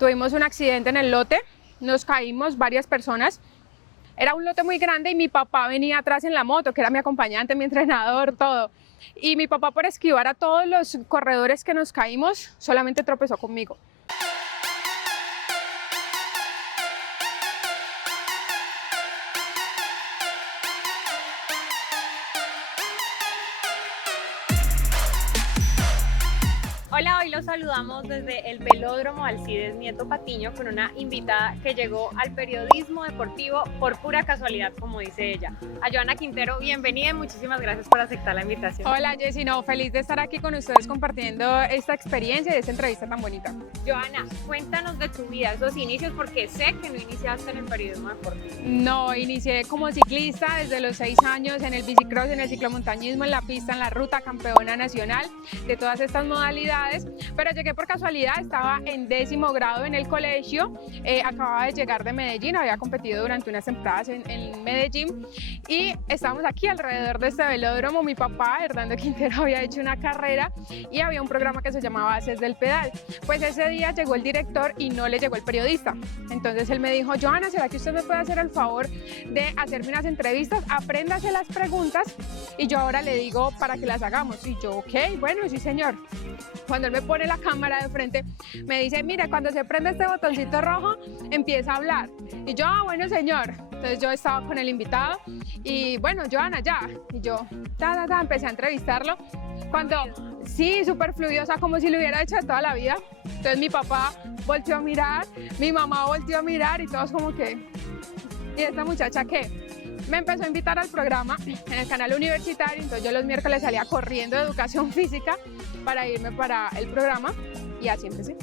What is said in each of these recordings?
Tuvimos un accidente en el lote, nos caímos varias personas. Era un lote muy grande y mi papá venía atrás en la moto, que era mi acompañante, mi entrenador, todo. Y mi papá, por esquivar a todos los corredores que nos caímos, solamente tropezó conmigo. Hola, hoy los saludamos desde el Velódromo Alcides Nieto Patiño con una invitada que llegó al periodismo deportivo por pura casualidad, como dice ella. A Joana Quintero, bienvenida y muchísimas gracias por aceptar la invitación. Hola Jessy, no, feliz de estar aquí con ustedes compartiendo esta experiencia y esta entrevista tan bonita. Joana, cuéntanos de tu vida, esos inicios, porque sé que no iniciaste en el periodismo deportivo. No, inicié como ciclista desde los 6 años en el bicicross, en el ciclomontañismo, en la pista, en la ruta, campeona nacional de todas estas modalidades, pero llegué por casualidad, estaba en 10º grado en el colegio, acababa de llegar de Medellín, había competido durante unas temporadas en Medellín y estábamos aquí alrededor de este velódromo. Mi papá, Hernando Quintero, había hecho una carrera y había un programa que se llamaba Haces del Pedal. Pues ese día llegó el director y no le llegó el periodista. Entonces él me dijo: Joana, ¿será que usted me puede hacer el favor de hacerme unas entrevistas? Apréndase las preguntas y yo ahora le digo para que las hagamos. Y yo, ok, bueno, sí señor. Cuando él me pone la cámara de frente, me dice: mira, cuando se prende este botoncito rojo, empieza a hablar. Y yo, bueno señor. Entonces yo estaba con el invitado y bueno, Joana, ya. Y yo, empecé a entrevistarlo. Cuando, sí, súper fluidosa, como si lo hubiera hecho de toda la vida. Entonces mi papá volteó a mirar, mi mamá volteó a mirar y todos como que, ¿y esta muchacha qué? Me empezó a invitar al programa en el canal universitario, entonces yo los miércoles salía corriendo de educación física para irme para el programa y así empecé.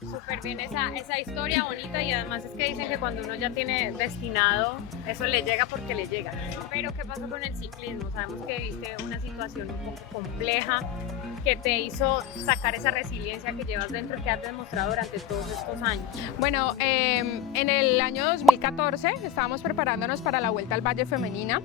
Súper bien esa historia bonita, y además es que dicen que cuando uno ya tiene destinado, eso le llega porque le llega. Pero ¿qué pasó con el ciclismo? Sabemos que viviste una situación un poco compleja que te hizo sacar esa resiliencia que llevas dentro y que has demostrado durante todos estos años. Bueno, en el año 2014 estábamos preparándonos para la Vuelta al Valle Femenina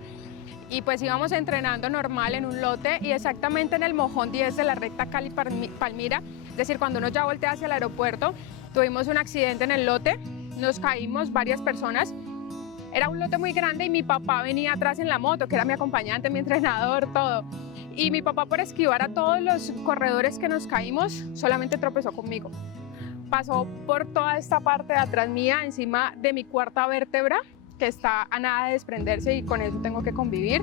y pues íbamos entrenando normal en un lote y exactamente en el mojón 10 de la recta Cali-Palmira, es decir, cuando uno ya voltea hacia el aeropuerto, tuvimos un accidente en el lote, nos caímos varias personas. Era un lote muy grande y mi papá venía atrás en la moto, que era mi acompañante, mi entrenador, todo. Y mi papá, por esquivar a todos los corredores que nos caímos, solamente tropezó conmigo. Pasó por toda esta parte de atrás mía, encima de mi cuarta vértebra, que está a nada de desprenderse y con eso tengo que convivir.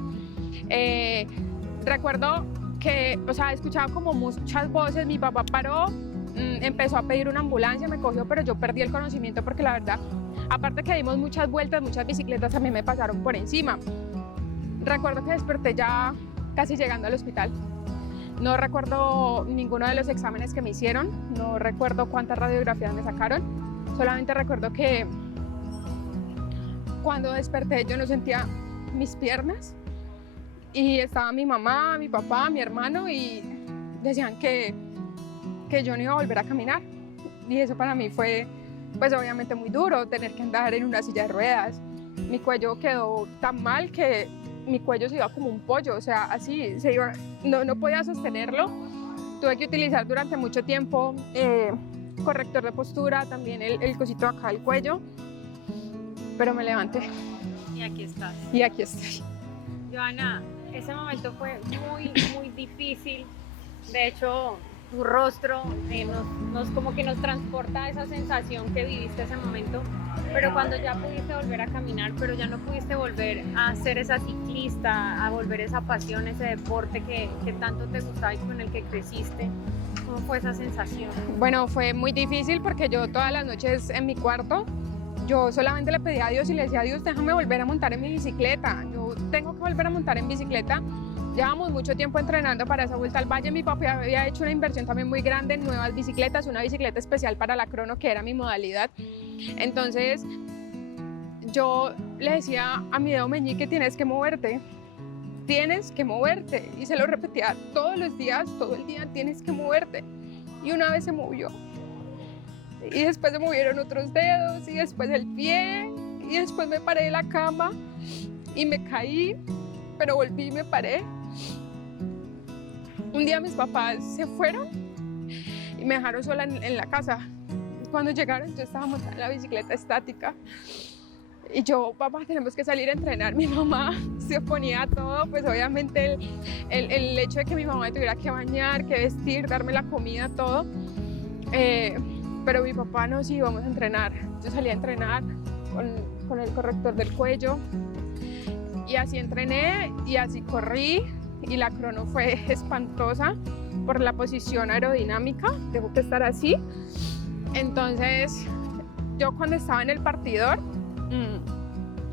Recuerdo que, escuchaba como muchas voces, mi papá paró, empezó a pedir una ambulancia, me cogió, pero yo perdí el conocimiento porque la verdad, aparte que dimos muchas vueltas, muchas bicicletas también me pasaron por encima. Recuerdo que desperté ya casi llegando al hospital. No recuerdo ninguno de los exámenes que me hicieron, no recuerdo cuántas radiografías me sacaron, solamente recuerdo que cuando desperté yo no sentía mis piernas y estaba mi mamá, mi papá, mi hermano y decían que yo no iba a volver a caminar y eso para mí fue pues obviamente muy duro, tener que andar en una silla de ruedas. Mi cuello quedó tan mal que mi cuello se iba como un pollo, o sea, así se iba, no podía sostenerlo. Tuve que utilizar durante mucho tiempo corrector de postura, también el cosito acá del cuello, pero me levanté. Y aquí estás. Y aquí estoy. Joana, ese momento fue muy difícil. De hecho, tu rostro como que nos transporta a esa sensación que viviste ese momento. Pero cuando ya pudiste volver a caminar, pero ya no pudiste volver a ser esa ciclista, a volver esa pasión, ese deporte que tanto te gustaba y con el que creciste, ¿cómo fue esa sensación? Bueno, fue muy difícil porque yo todas las noches en mi cuarto, yo solamente le pedía a Dios y le decía: Dios, déjame volver a montar en mi bicicleta, yo tengo que volver a montar en bicicleta. Llevamos mucho tiempo entrenando para esa Vuelta al Valle. Mi papá había hecho una inversión también muy grande en nuevas bicicletas, una bicicleta especial para la crono, que era mi modalidad. Entonces yo le decía a mi dedo meñique: tienes que moverte, y se lo repetía todos los días, todo el día: tienes que moverte. Y una vez se movió y después se movieron otros dedos y después el pie y después me paré de la cama y me caí, pero volví y me paré. Un día mis papás se fueron y me dejaron sola en la casa. Cuando llegaron yo estaba montada en la bicicleta estática y yo, papá, tenemos que salir a entrenar. Mi mamá se oponía a todo, pues obviamente el hecho de que mi mamá me tuviera que bañar, que vestir, darme la comida, todo. Pero mi papá no, sí, vamos a entrenar. Yo salí a entrenar con el corrector del cuello y así entrené y así corrí y la crono fue espantosa por la posición aerodinámica, tengo que estar así. Entonces yo cuando estaba en el partidor,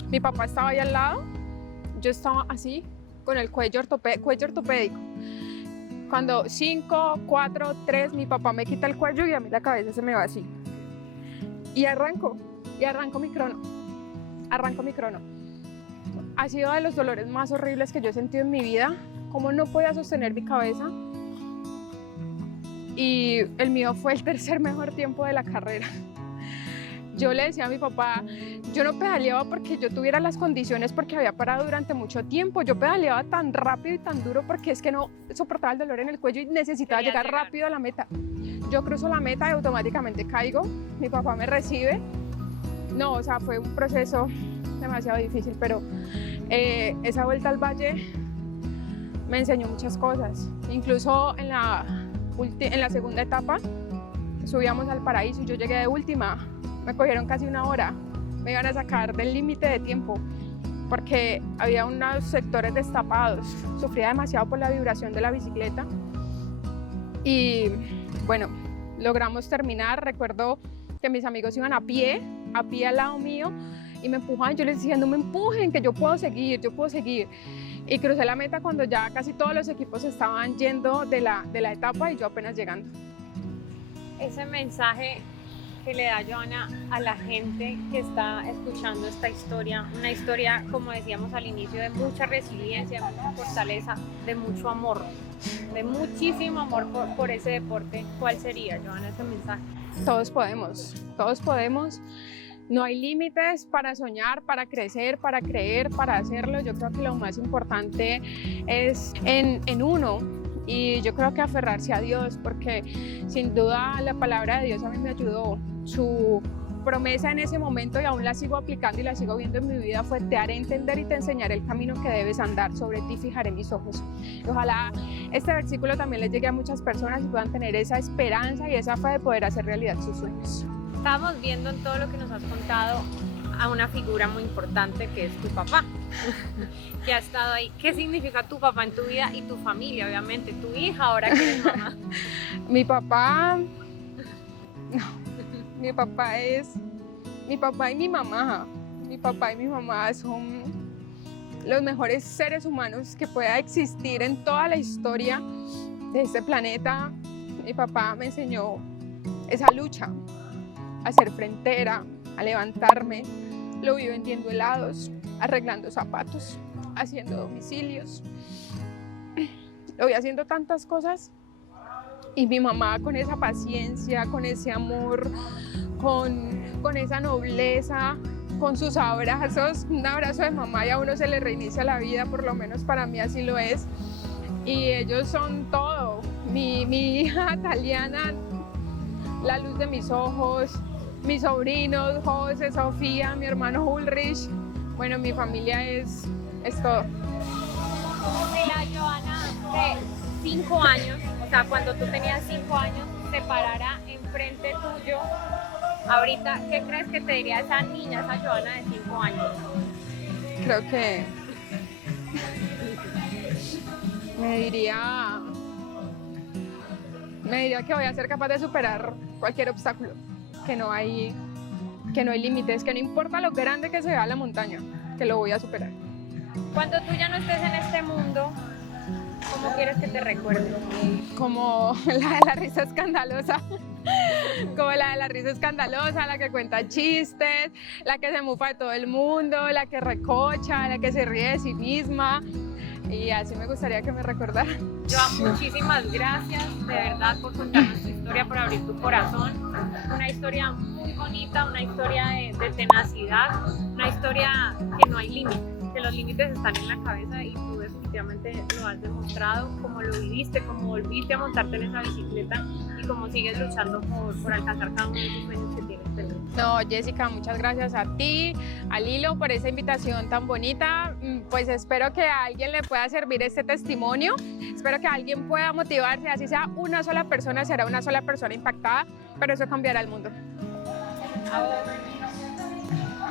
mi papá estaba ahí al lado, yo estaba así con el cuello ortopédico. Cuando 5, 4, 3, mi papá me quita el cuello y a mí la cabeza se me va así. Y arranco mi crono. Ha sido de los dolores más horribles que yo he sentido en mi vida. Cómo no podía sostener mi cabeza. Y el mío fue el tercer mejor tiempo de la carrera. Yo le decía a mi papá, yo no pedaleaba porque yo tuviera las condiciones, porque había parado durante mucho tiempo. Yo pedaleaba tan rápido y tan duro porque es que no soportaba el dolor en el cuello y necesitaba llegar rápido a la meta. Yo cruzo la meta y automáticamente caigo. Mi papá me recibe. No, o sea, fue un proceso demasiado difícil, pero esa vuelta al valle me enseñó muchas cosas. Incluso en la segunda etapa subíamos al Paraíso y yo llegué de última. Me cogieron casi una hora, me iban a sacar del límite de tiempo porque había unos sectores destapados, sufría demasiado por la vibración de la bicicleta y bueno, logramos terminar. Recuerdo que mis amigos iban a pie al lado mío y me empujaban, yo les decía no me empujen, que yo puedo seguir y crucé la meta cuando ya casi todos los equipos estaban yendo de la etapa y yo apenas llegando. Ese mensaje que le da Johanna a la gente que está escuchando esta historia, una historia, como decíamos al inicio, de mucha resiliencia, de mucha fortaleza, de mucho amor, de muchísimo amor por ese deporte. ¿Cuál sería, Johanna, ese mensaje? Todos podemos. No hay límites para soñar, para crecer, para creer, para hacerlo. Yo creo que lo más importante es en uno. Y yo creo que aferrarse a Dios, porque sin duda la palabra de Dios a mí me ayudó. Su promesa en ese momento, y aún la sigo aplicando y la sigo viendo en mi vida, fue: te haré entender y te enseñaré el camino que debes andar, sobre ti fijaré mis ojos. Y ojalá este versículo también les llegue a muchas personas y puedan tener esa esperanza y esa fe de poder hacer realidad sus sueños. Estamos viendo en todo lo que nos has contado a una figura muy importante que es tu papá, que ha estado ahí. ¿Qué significa tu papá en tu vida y tu familia, obviamente, tu hija ahora que eres mamá? Mi papá y mi mamá. Mi papá y mi mamá son los mejores seres humanos que pueda existir en toda la historia de este planeta. Mi papá me enseñó esa lucha, a ser frentera, a levantarme. Lo vi vendiendo helados, arreglando zapatos, haciendo domicilios. Lo vi haciendo tantas cosas. Y mi mamá con esa paciencia, con ese amor, con esa nobleza, con sus abrazos. Un abrazo de mamá y a uno se le reinicia la vida, por lo menos para mí así lo es. Y ellos son todo. Mi hija Taliana, la luz de mis ojos. Mis sobrinos, José, Sofía, mi hermano Ulrich. Bueno, mi familia es todo. Si la Johanna de 5 años, o sea, cuando tú tenías 5 años, se parara enfrente tuyo, ahorita, ¿qué crees que te diría esa niña, esa Johanna de 5 años? Creo que me diría que voy a ser capaz de superar cualquier obstáculo. Que no hay límites, que no importa lo grande que sea la montaña, que lo voy a superar. Cuando tú ya no estés en este mundo, ¿cómo quieres que te recuerden? Como la de la risa escandalosa, la que cuenta chistes, la que se mufa de todo el mundo, la que recocha, la que se ríe de sí misma. Y así me gustaría que me recordaran. Johanna, muchísimas gracias de verdad por contarnos tu historia, por abrir tu corazón. Una historia muy bonita, una historia de tenacidad, una historia que no hay límites, que los límites están en la cabeza y tú definitivamente lo has demostrado, como lo viviste, como volviste a montarte en esa bicicleta y como sigues luchando por alcanzar cada uno de esos sueños que tienes pendientes. No, Jessica, muchas gracias a ti, a Lilo, por esa invitación tan bonita. Pues espero que a alguien le pueda servir este testimonio, espero que alguien pueda motivarse, así sea una sola persona, será una sola persona impactada, pero eso cambiará el mundo. Ahora.